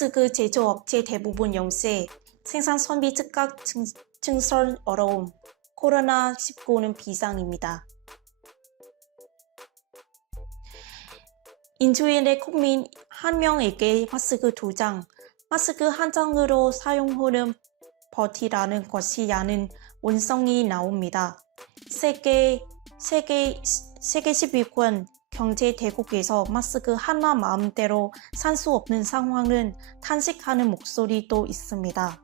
마스크 제조업체 대부분 영세, 생산 선비 즉각 증설 어려움, 코로나19는 비상입니다. 인주인의 국민 1명에게 마스크 2장, 마스크 1장으로 사용 후는 버티라는 것이라는 원성이 나옵니다. 세계 10위권 경제대국에서 마스크 하나 마음대로 살 수 없는 상황은 탄식하는 목소리도 있습니다.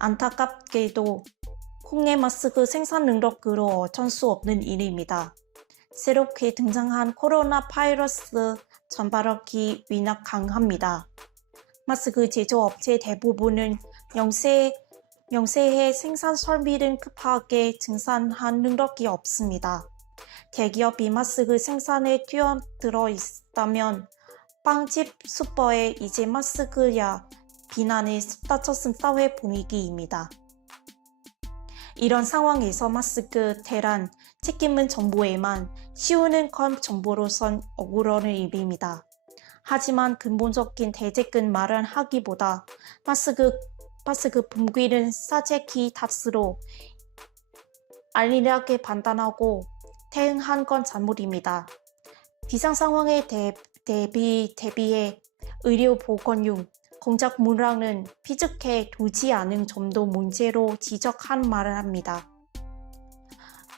안타깝게도 국내 마스크 생산 능력으로 어쩔 수 없는 일입니다. 새롭게 등장한 코로나 바이러스 전파력이 워낙 강합니다. 마스크 제조업체 대부분은 영세의 생산 설비를 급하게 증산한 능력이 없습니다. 대기업이 마스크 생산에 뛰어들어 있다면 빵집, 슈퍼에 이제 마스크야 비난에 쏟아졌은 사회 분위기입니다. 이런 상황에서 마스크 대란 책임은 정부에만 씌우는 건 정부로선 억울한 일입니다. 하지만 근본적인 대책은 마련하기보다 마스크 붕괴는 사재기 탓으로 안일하게 판단하고 대응한 건 잘못입니다. 비상 상황에 대비해 의료 보건용 공작 물량은 피직해 두지 않은 점도 문제로 지적한 말을 합니다.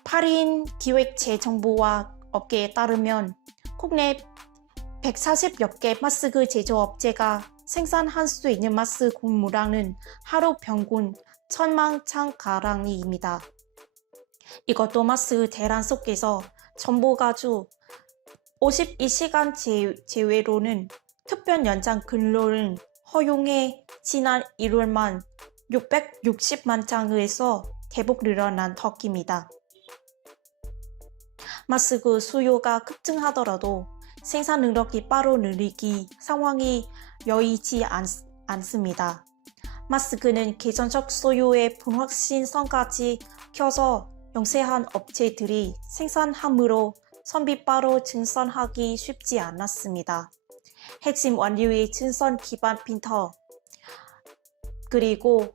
8인 기획재정부와 업계에 따르면 국내 140여 개 마스크 제조업체가 생산할 수 있는 마스크 물량은 하루 평균 1000만 장가량입니다. 이것도 마스크 대란 속에서 정부가 주 52시간 제외로는 특별 연장 근로를 허용해 지난 1월만 660만 장에서 대폭 늘어난 덕입니다. 마스크 수요가 급증하더라도 생산 능력이 빠르게 늘리기 상황이 여의치 않습니다. 마스크는 개선적 소요의 불확실성까지 켜서 영세한 업체들이 생산함으로 선비 바로 증선하기 쉽지 않았습니다. 핵심 원료의 증선 기반 프린터 그리고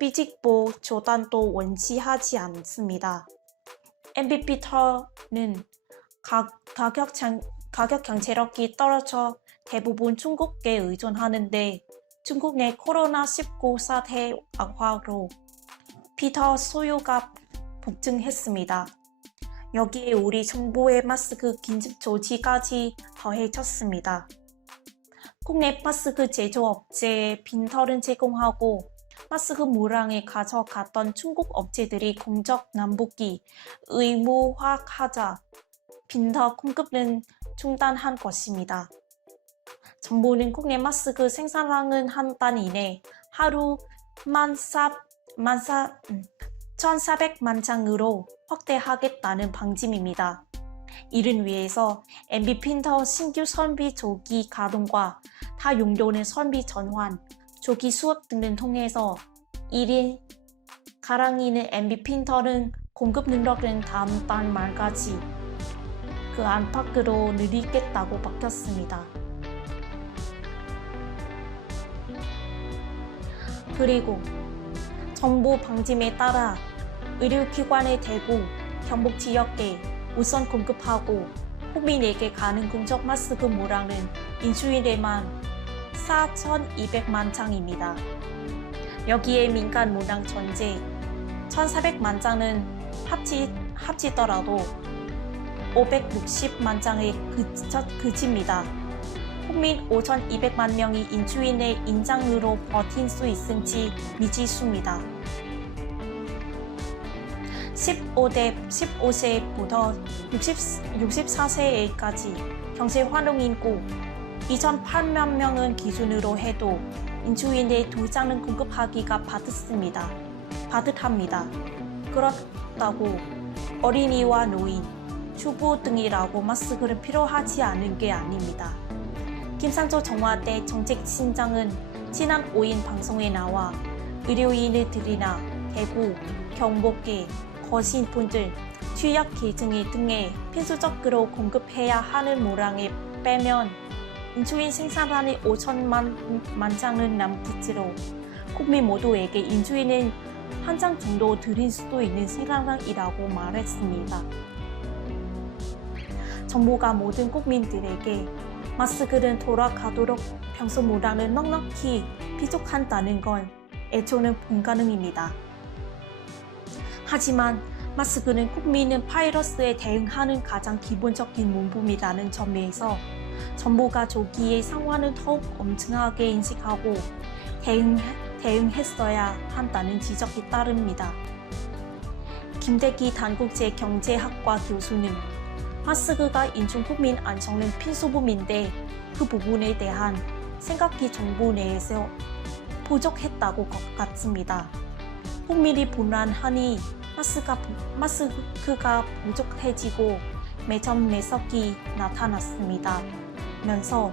비직보 조단도 원치하지 않습니다. MBP터는 가격 경제력이 떨어져 대부분 중국에 의존하는데 중국 내 코로나19 사태 악화로 피터 소요가 폭증했습니다. 여기에 우리 정부의 마스크 긴급 조치까지 더해졌습니다. 국내 마스크 제조업체에 빈털을 제공하고 마스크 물량을 가져갔던 중국 업체들이 공적 남북이 의무화하자 빈털 공급은 중단한 것입니다. 정부는 국내 마스크 생산량은 한 달 이내 하루 1,400만 장으로 확대하겠다는 방침입니다. 이를 위해서 MB 프린터 신규 선비 조기 가동과 다용도는 선비 전환, 조기 수업 등을 통해서 1인 가량이는 MB 프린터는 공급 능력은 다음 달 말까지 그 안팎으로 늘리겠다고 밝혔습니다. 그리고 정부 방침에 따라 의료기관의 대구, 경북 지역에 우선 공급하고 국민에게 가는 공적 마스크 물량은 일주일에만 4,200만 장입니다. 여기에 민간 물량 전체 1,400만 장은 합치더라도 560만 장에 그칩니다. 국민 5,200만 명이 일주일 내 인장으로 버틸 수 있을지 미지수입니다. 15세부터 64세까지 경제 활동인구 2,800만 명은 기준으로 해도 일주일 내 2장은 공급하기가 빠듯합니다. 그렇다고 어린이와 노인, 주부 등이라고 마스크를 필요하지 않은 게 아닙니다. 김상조 청와대 정책실장은 지난 5일 방송에 나와 의료인들이나 대구, 경북의 거신분들, 취약계층 등에 필수적으로 공급해야 하는 물량을 빼면 인수인 생산량이 5천만 장은 남짓으로 국민 모두에게 인수인은 한 장 정도 드릴 수도 있는 생산량이라고 말했습니다. 정부가 모든 국민들에게 마스크는 돌아가도록 평소보다는 넉넉히 비축한다는 건 애초는 불가능입니다. 하지만 마스크는 국민은 바이러스에 대응하는 가장 기본적인 문법이라는 점에서 정부가 조기에 상황을 더욱 엄중하게 인식하고 대응했어야 한다는 지적이 따릅니다. 김대기 단국제경제학과 교수는 마스크가 인중 국민 안정은 필수품인데 그 부분에 대한 생각이 정부 내에서 부족했다고 것 같습니다. 국민이 불안하니 마스크가 부족해지고 매점 매석이 나타났습니다. 면서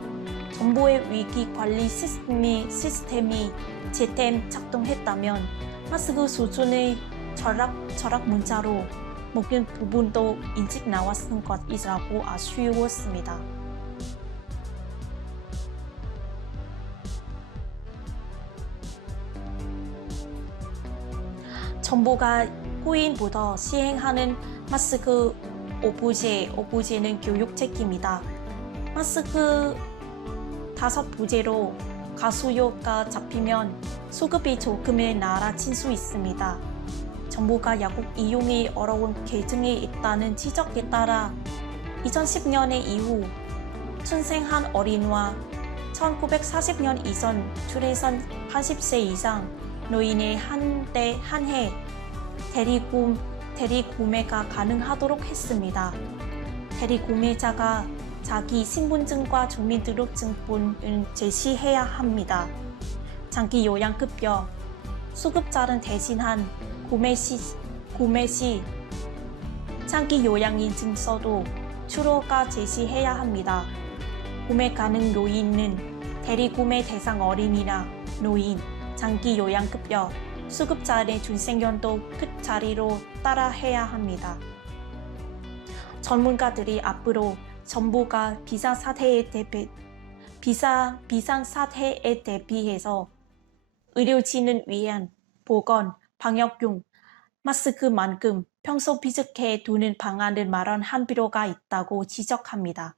정부의 위기관리 시스템이 제때 작동했다면 마스크 수준의 절약 문자로 먹는 부분도 일찍 나왔을 것이라고 아쉬웠습니다. 정부가 후인부터 시행하는 마스크 오부제는 교육 책임이다. 마스크 5부제로 가수요가 잡히면 수급이 조금은 나아질 수 있습니다. 정부가 약국 이용이 어려운 계층이 있다는 지적에 따라 2010년에 이후 출생한 어린이와 1940년 이전 출생한 80세 이상 노인의 한해 대리구매가 가능하도록 했습니다. 대리구매자가 자기 신분증과 주민등록증본을 제시해야 합니다. 장기 요양급여 수급자는 대신한 구매 시 장기 요양인증서도 추로가 제시해야 합니다. 구매 가능 노인은 대리구매 대상 어린이나 노인, 장기 요양급여 수급자의 출생연도 끝자리로 따라해야 합니다. 전문가들이 앞으로 정부가 비상사태에 대비해서 의료진을 위한 보건, 방역용 마스크만큼 평소 비축해 두는 방안을 마련할 필요가 있다고 지적합니다.